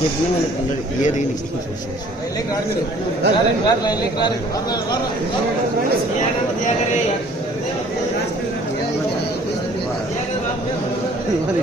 చెప్పిన మనకు ఉండదు ఏ రీని చూసేసి మరి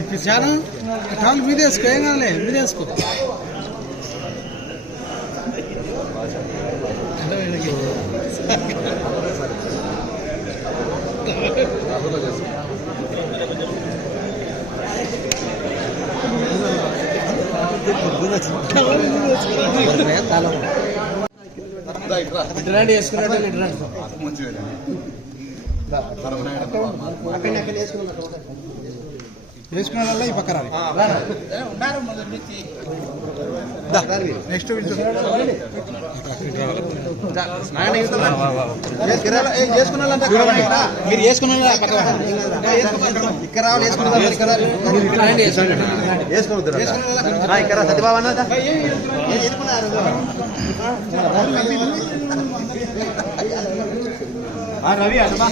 ఇప్పించాను కాళ్ళు మీద వేసుకో ఏం కాదులే మీద వేసుకో ఇటు వేసుకున్నట్టు ఇటు రండి అక్కడ అక్కడ వేసుకున్నాడు వేసుకున్న వాళ్ళ ఈ పక్క రాలి. నెక్స్ట్ మీరు చేసుకున్న ఇక్కడ రావాలి. వేసుకున్న ఇక్కడ సత్యబాబు అన్నదా రవి అన్నమా